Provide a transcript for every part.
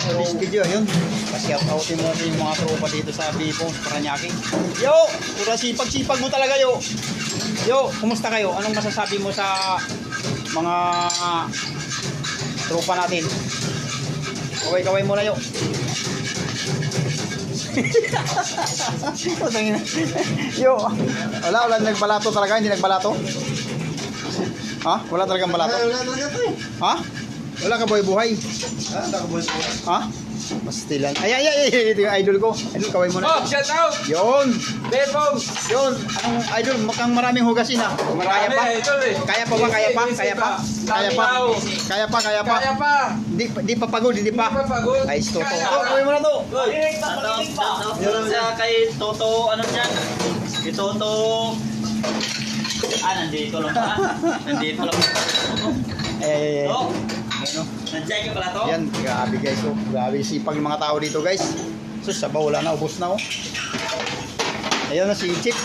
this video, yun. Pa-shout outin mo natin yung mga tropa dito sa Bipo, Paranaque. Yo! Pura sipag-sipag mo talaga, yo! Yo, kumusta kayo? Anong masasabi mo sa mga tropa natin? Kaway-kaway muna, yo. Putangina. yo, wala, wala nagbalato talaga, hindi nagbalato. Ha? Wala talagang balato? Wala talaga eh. Ha? Wala ka boy buhay. Ah, nakabuhay ko. Ha? Pastilan. Ay, ay, ay, ay, ito yung idol ko. Idol, kaway mo Oh, na. shout out! Yun! Bebong! Yun! Anong idol? Mukhang maraming hugasin ha. Kaya pa? eh. Kaya pa ba? Kaya pa? Kaya pa? Kaya pa? Kaya pa? Kaya pa? Kaya pa! Di, di pa pagod, hindi pa. Hindi pa pagod. Ay, ito to. Kaya. Ito, kaway mo na to. Yun sa kay Toto, ano dyan? Kay Toto... Ah, nandito lang pa. Nandito lang pa. Ano? nandiyan ka pala to? Yan, grabe guys. Oh. Grabe sipag ng mga tao dito guys. Sus, sabaw wala na, ubos na oh. Ayun na si Chip.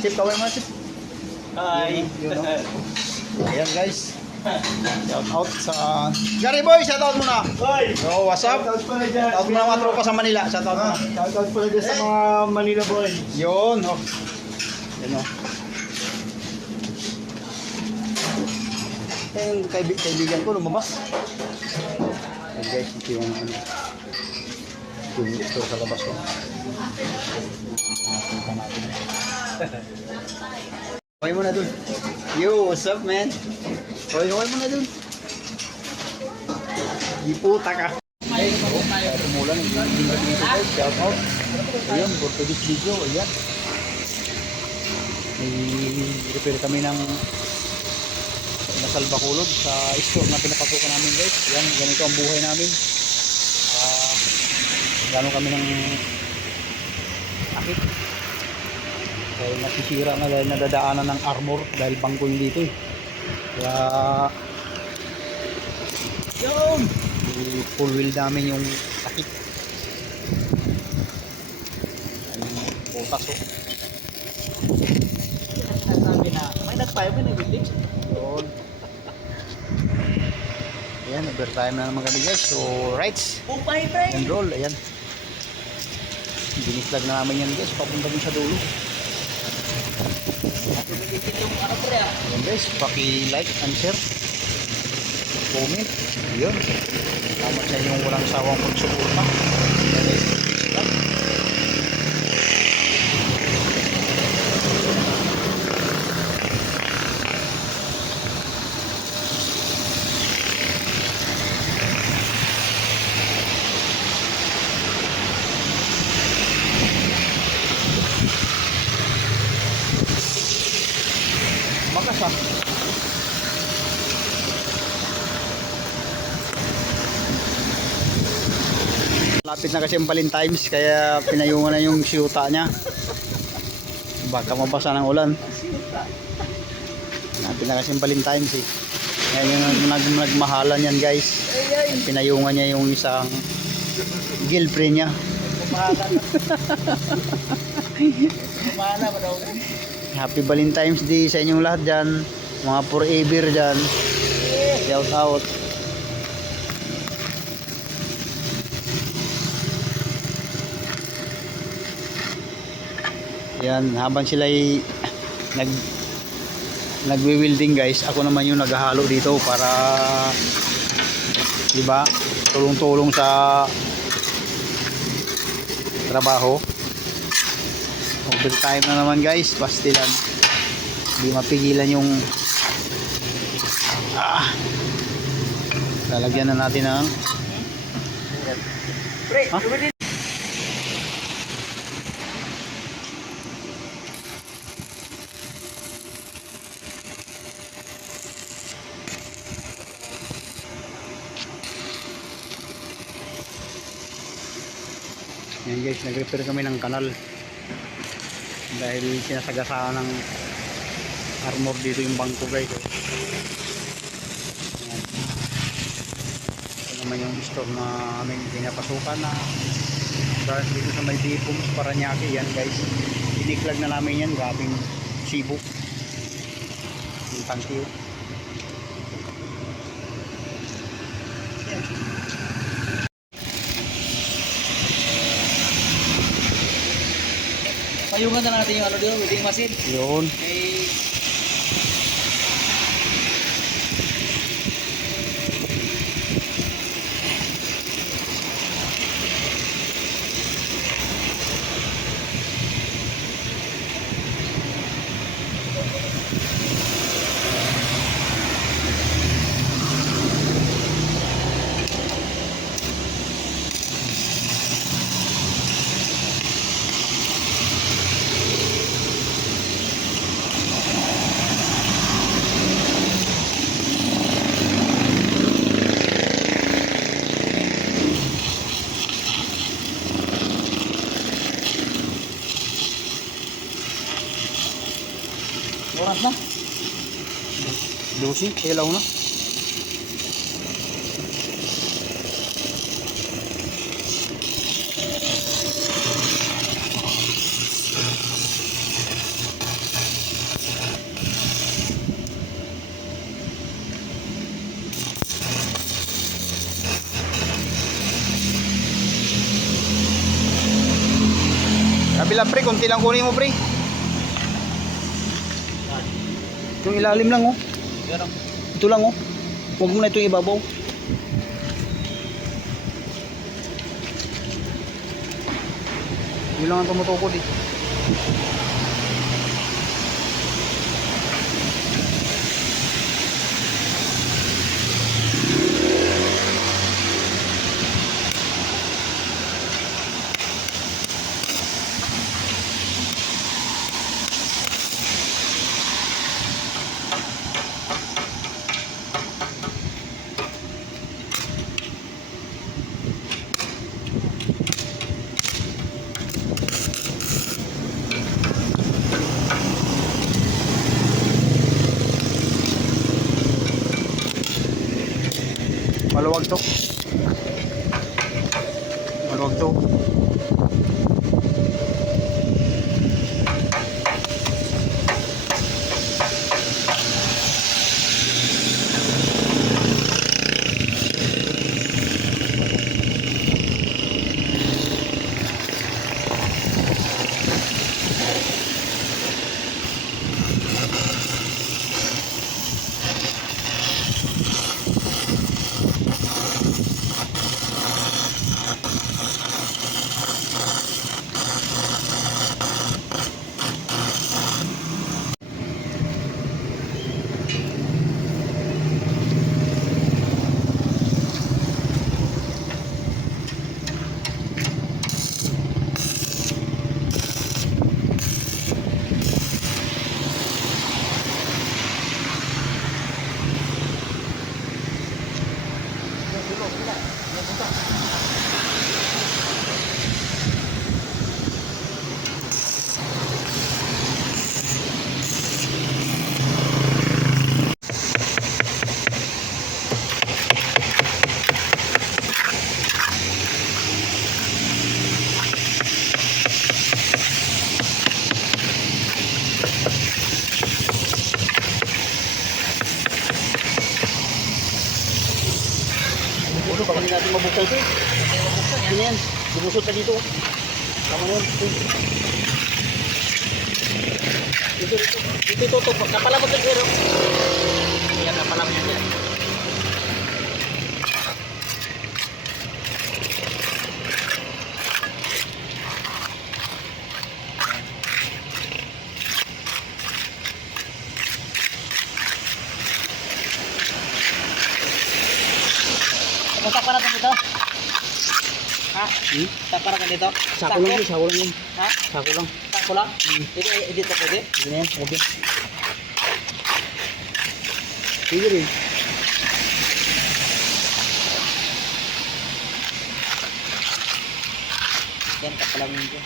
Chip, kaway mo na Chip. Ay. Yun, yun, Ayan guys. Shout out sa... Gary Boy, shout out muna. Hoy! Yo, what's up? Shoutout pala dyan. Shout out muna mga tropa sa Manila. Shout out Ah, muna. shoutout pala dyan sa mga Manila boy. Yun, oh. Yan oh. Yung kaib kaibigan ko lumabas. Yan guys, ito yung ano. Yung store sa labas ko. Punta natin. Mo na dun. Yo, what's up man? Kaway mo na dun. Di puta ka. Ay, umulan. Shout out. Ayan, for today's video. Ayan. May repair kami ng nasal bakulod sa store na pinapasukan namin guys. Yan, ganito ang buhay namin. Ah, gano kami ng akit. Dahil nasisira na dahil nadadaanan ng armor dahil bangkol dito eh. Kaya yun! I-full wheel namin yung akit. Butas oh. Sabi na, may nagpayo, may nag-video. Yun. Ayan, overtime na naman kami guys. So, rights and roll. Ayan. Binislag na namin yan guys. Papunta din sa dulo. Ayan guys, paki-like and share. Comment. Yun. Salamat sa inyong walang sawang pagsuporta. Ayan guys, Lapit na kasi ang Valentine's kaya pinayungan na yung siyuta niya. Baka mabasa ng ulan. Lapit na kasi ang Valentine's eh. Kaya yung nag, nagmahalan yan guys. Yung pinayungan niya yung isang girlfriend niya. Kumana ba daw? Happy Valentine's Day sa inyong lahat dyan. Mga forever dyan. Shout out. Yan, habang sila ay nag nagwi-welding guys, ako naman yung naghahalo dito para 'di ba? Tulong-tulong sa trabaho. Overtime na naman guys, pastilan. Hindi mapigilan yung ah, lalagyan na natin ng Ha? Yan guys, nag-repair kami ng kanal. Dahil sinasagasaan ng armor dito yung bangko guys. oh. Yan. Ito naman yung store na aming pinapasukan na dahil dito sa may Bipums Paranaque yan guys. Iniklag na namin yan, grabing sibo. Yung tangki oh. ayungan na natin yung ano doon, wedding machine. Yun. Eh, oras na. Lucy, ilaw na. Kabila pre, konti lang kunin mo pre. Yung ilalim lang oh. Ito lang oh. Huwag mo na ito ibabaw. Yun lang ang tumutukod eh. Maluwag to. Maluwag to. Bye. Bumusot ka dito. Tama mo. dito, dito, dito, dito, dito, kapalabot ng hero. Yan, kapalabot yan. Punta pa natin dito. Ha? Hmm? Tapa natin dito. Sako lang yun, sako lang. Ha? Sako lang. Sako lang? Dito, dito pwede? Na yan, okay. Sige rin. Yan, kapalamin ko.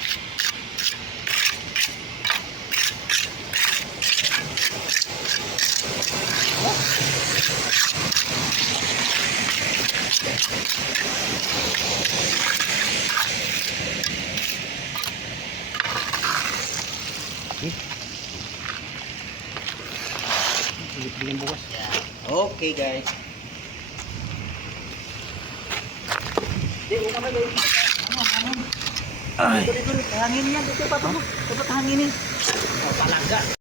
Bigyan bukas. Okay, guys. Di, una ka guys. Ano, ano? Ay. Dito, dito, dito. Hanginin yan. Dito, pato mo. Dapat hanginin. O, palaga.